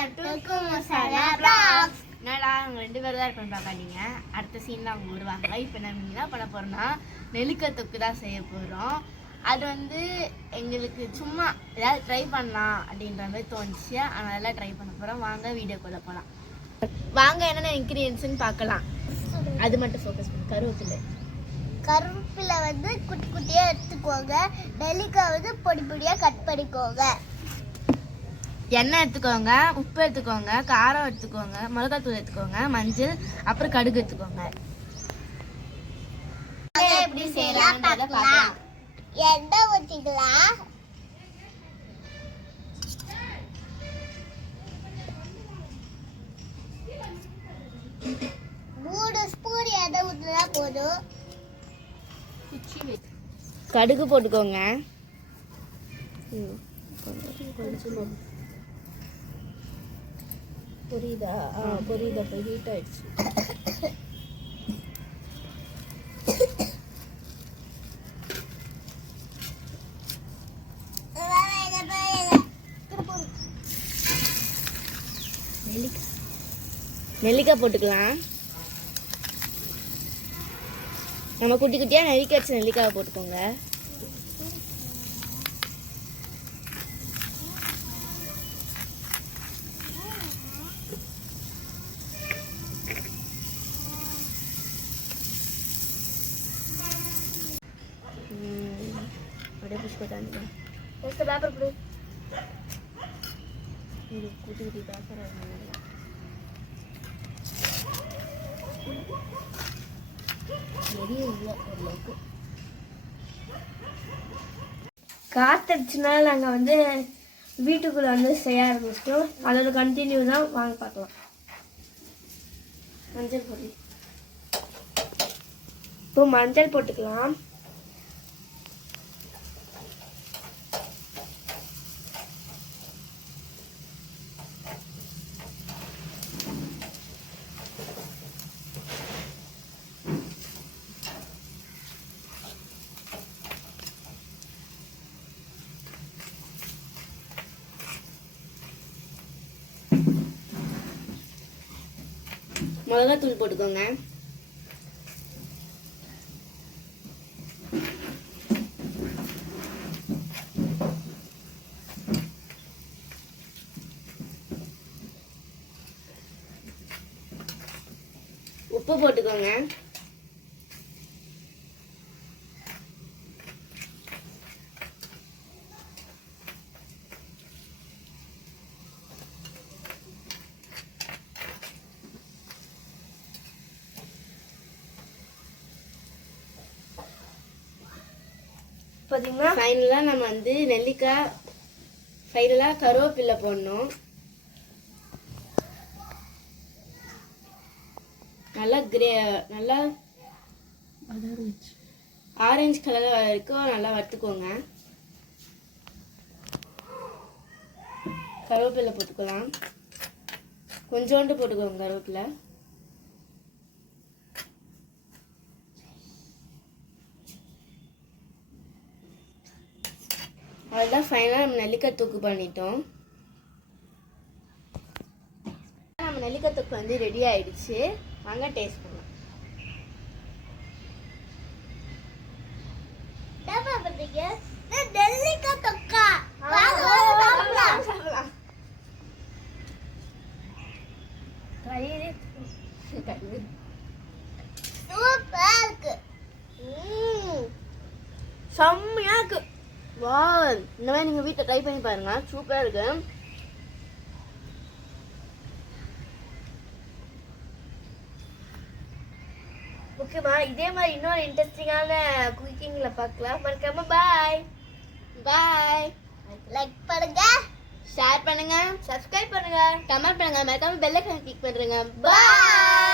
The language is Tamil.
Welcome to குமுசாலா vlogs. என்னடா அவங்க 2 பேரும் தான் இருப்பாங்க பார்க்காதீங்க. அடுத்த சீன் அவங்க வருவாங்க. இப்போ நம்ம என்ன பண்ண போறோம்னா நெல்லிக்காய் தொக்கு தான் செய்ய போகிறோம். அது வந்து எங்களுக்கு சும்மா ஏதாவது ட்ரை பண்ணலாம் அப்படின்ற மாதிரி தோணுச்சு. அதனால ட்ரை பண்ண போகிறோம். வாங்க வீடியோக்குள்ளே போகலாம். வாங்க என்னென்ன இன்க்ரீடியன்ட்ஸ்னு பார்க்கலாம். அது மட்டும் ஃபோக்கஸ் பண்ணு. கருவேப்பிலை வந்து குட்டி குட்டியா எடுத்துக்கோங்க. நெல்லிக்காய் வந்து பொடி பொடியா கட் பண்ணிக்கோங்க. எண்ணெய் எடுத்துக்கோங்க, உப்பு எடுத்துக்கோங்க, காரம் எடுத்துக்கோங்க, மிளகாத்தூள் எடுத்துக்கோங்க, மஞ்சள், அப்புறம் கடுகு எடுத்துக்கோங்க. எப்படி செய்யலாம் பார்க்கலாம். எண்ணெய் ஊற்றிக்கலாம். மூணு ஸ்பூன் எண்ணெய் ஊற்றினா போதும். கடுகு போட்டுக்கோங்க. புரியுதா? புரியுதா? இப்போ ஹீட் ஆயிடுச்சு. நெல்லிக்காய் போட்டுக்கலாம். நம்ம குட்டி குட்டியாக நெல்லிக்காய் வச்சு நெல்லிக்காய் போட்டுக்கோங்க. அப்படியே புஷ் போட்டாங்க. பேப்பர் கொடு. இது குட்டி குட்டி பேப்பர் ஓரளவுக்கு காத்தடிச்சுனால நாங்கள் வந்து வீட்டுக்குள்ளே வந்து செய்ய ஆரம்பிச்சிட்டோம். அதோட கண்டினியூ தான். வாங்க பார்க்கலாம். மஞ்சள் பொடி. இப்போ மஞ்சள் போட்டுக்கலாம். மிளகாத்தூள் போட்டுக்கோங்க. உப்பு போட்டுக்கோங்க. பார்த்தீங்கன்னா ஃபைனலாக நம்ம வந்து நெல்லிக்காய் ஃபைனலாக கருவேப்பிலை போடணும். நல்லா ஆரஞ்சு கலர் வரைக்கும் நல்லா வறுத்துக்கோங்க. கருவேப்பிலை போட்டுக்கலாம். கொஞ்சோண்டு போட்டுக்கோங்க கருவேப்பிலை. அதுதான் ஃபைனலாக நம்ம நெல்லிக்காய் தொக்கு பண்ணிட்டோம். நம்ம நெல்லிக்காய் தொக்கு வந்து ரெடி ஆயிடுச்சு. வாங்க டேஸ்ட் பண்ணலாம். நெல்லிக்காய் தொக்கா சூப்பரா இருக்கு. செம்மையா இருக்கு. வா, இந்த மாதிரி நீங்கள் வீட்டில் ட்ரை பண்ணி பாருங்க. சூப்பராக இருக்கு. ஓகேம்மா, இதே மாதிரி இன்னொரு இன்ட்ரெஸ்டிங்கான குக்கிங்கில் பார்க்கலாம். மறக்காம பாய் பாய். லைக் பண்ணுங்க, ஷேர் பண்ணுங்க, சப்ஸ்கிரைப் பண்ணுங்க, கமெண்ட் பண்ணுங்க, மறக்காம பெல் ஐகான் கிளிக் பண்ணுங்க. பாய்.